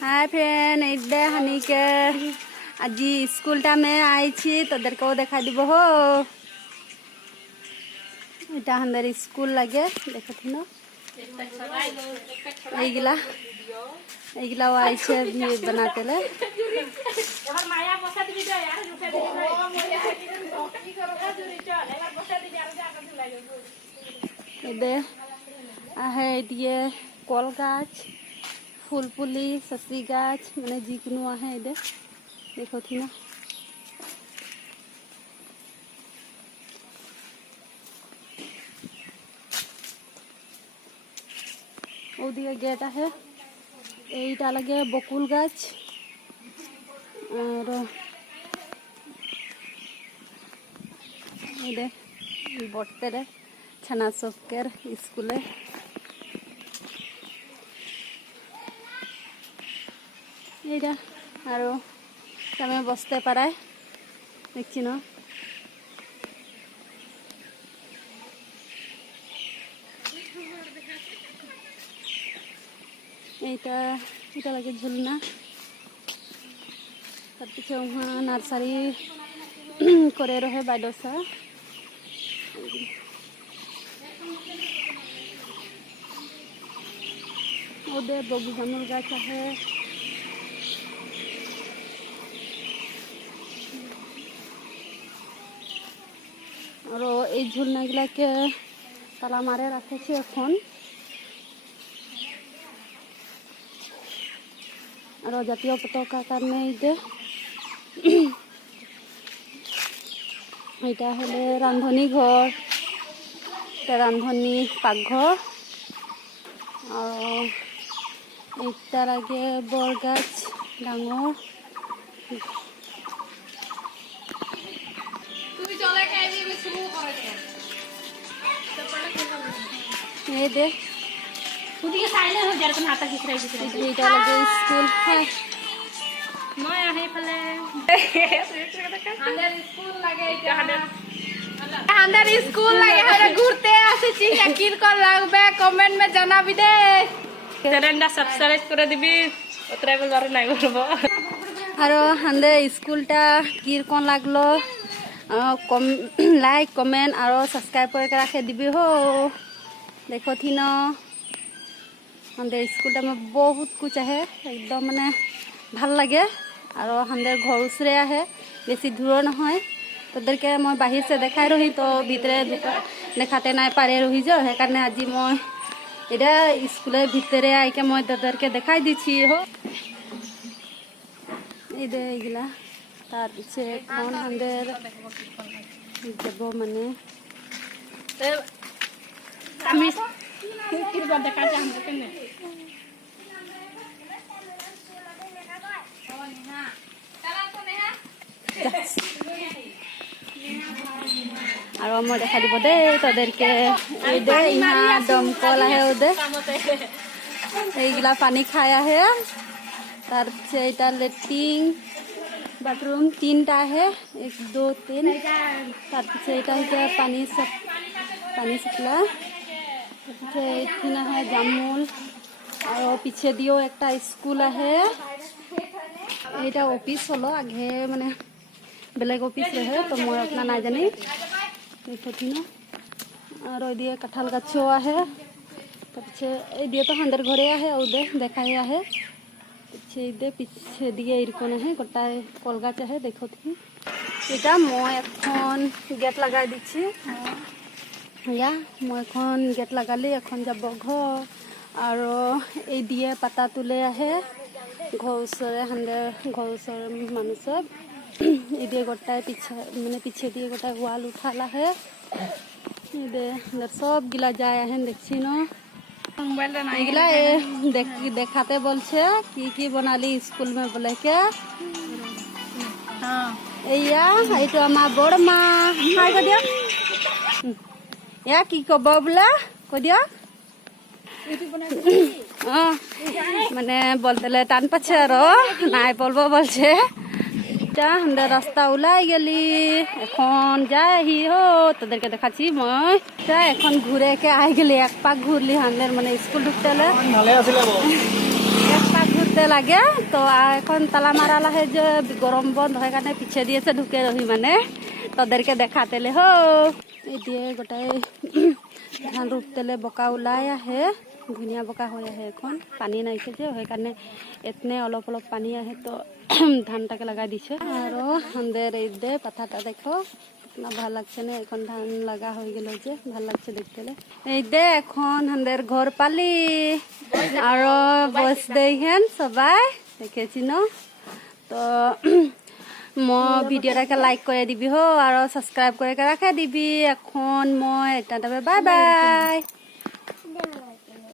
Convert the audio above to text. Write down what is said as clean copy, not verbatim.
hi friend इधर हनी के आज स्कूल टाइम आईची তোদেরকেও দেখাই দিব হো এটা আমাদের স্কুল লাগে দেখছিন এইগুলা এইগুলাও আইছে বানাতেলে এবার মায়া বসা দিবি তো यार উঠে দিবি কি করব জুরি চল এবার বসা দিবি আর যা কাজ লাগবে এদে আহে দিয়ে কল গাছ ফুলপুলি সসি গাছ মানে যিকোনো আহে এদে দেখো থিনা ওদিকে গেট আহে এইটা লাগে বকুল গাছ আর এদে বটতেরে ছানা সবকের স্কুলে এইটা আর আমি বসতে পারায় দেখছি না এইটা এটা লাগে ঝুলনা তার পিছে নার্সারি করে রহে বাইদসা ওদের বগুজানুর গাছ আছে আর এই ঝুলনাগুলাকে তালা মারে রাখেছি এখন আর জাতীয় পতাকা কারণে এটা হলে রান্ধনী ঘর রান্ধনী পাকঘর আর এইটার আগে বর গাছ ডাঙর ये दे खुद के साइलेंट हो जा रहा हाथ खींच रही है ये डाल दे स्कूल है मैं आहे फले अंदर स्कूल लगे अंदर स्कूल लगे है घूरते आसे ची यकीन कर लागबे कमेंट में জানাবি দে চ্যানেলটা সাবস্ক্রাইব করে দিবি ট্রাভেল বারে নাই করব আর আমাদের স্কুলটা কিরকম লাগলো লাইক কমেন্ট और सब्सक्राइब करके रखे दिबी हो देखो थी न हमारे स्कूल में बहुत कुछ है एकदम माने ভাল লাগে और हमारे घर उसरे है बेसि दूर নহয় তোদেরকে मैं बाहर से देखाई रही तो भीतरे देखाते ना पारे रही जो है कारण आज मैं এটা স্কুলের ভিতরে আইকে मैं তোদেরকে দেখাই দিছি हो এই দে এগুলা তার পিছে কোন আমাদের যাব মানে আমি কিরবা দেখা যায় আমরা কেন আর আমরা দেখা দিব দে তোদেরকে এই দে ইহা দমকল আহে ওদে এইগুলা পানি খায় আহে তার পিছে এটা লেট্রিন बाथरूम 3टा है 1 2 3 तार पीछे এটা है पानी सप्लाई पीछे इतना है जामुल और पीछे दियो একটা स्कूल है এটা ऑफिस হলো আগে মানে বেলেগ অফিস रहे तो मैं अपना ना जानी देखो ना और ওই দিয়ে কাঁঠাল গাছও আছে তার পিছে এই দিয়ে তো আমাদের ঘরে আছে ওদে দেখাই আছে पीछे दिए एरकम है गोटाय कल गाच है देखो थी এটা मैं এখন गेट लगा दीची या मैं এখন गेट लगाली এখন যাব घर और এই দিয়ে পাতা তুলে আহে घर उसरे हंदे घर उसर मानुस सब এই দিয়ে গোটায় पीछे दिए गोटाय वाल उठाला है दे सब गिला जाए हैं देखছি ना এগুলা দেখাতে বলছে কি বানালি স্কুল में बोले के हाँ এইয়া এইটো আমার বড় মা হাই কো দিও ইয়া কি কব বলা কো দিও মানে বলতেলে টান পাচ্ছে আর নাই বলবো বলছে টা আমরা রাস্তা উলাই গেলি এখন যাই হো তোদেরকে দেখাচ্ছি মই তা এখন ঘুরে কে আই গেলি এক পাক ঘুরলি হান্দের মানে স্কুল ঢুকতেলে ভালো আছিল এক পাক ঘুরতে ঢুকতে লাগে তো এখন তালা মারা লাহে যে গরম বন্ধ হয় কারণে পিছিয়ে দিয়েছে ঢুকে রহি মানে তোদেরকে দেখাতেলে হো এই দিয়ে গোটাই ধান রুপতেলে বোকা ওলাই আহে ধুনীয়া বোকা হৈ আহে এখন পানী নাইছে যে সেইকাৰণে এতনে অলপ অলপ পানী আহে তো ধানটাকে লগাই দিছে আৰু সন্ধ্যের এই দে পাথাটা দেখো না ভাল লাগছে না এখন ধান লাগা হয়ে গেল যে ভাল লাগছে দেখতে এই দে এখন সন্ধ্যের ঘর পালি আর বস দেখেন সবাই দেখেছি ন তো ভিডিওটাকে লাইক করে দিবি হো আর সাবস্ক্রাইব করে রাখা দিবি এখন মই এটা বাই বাই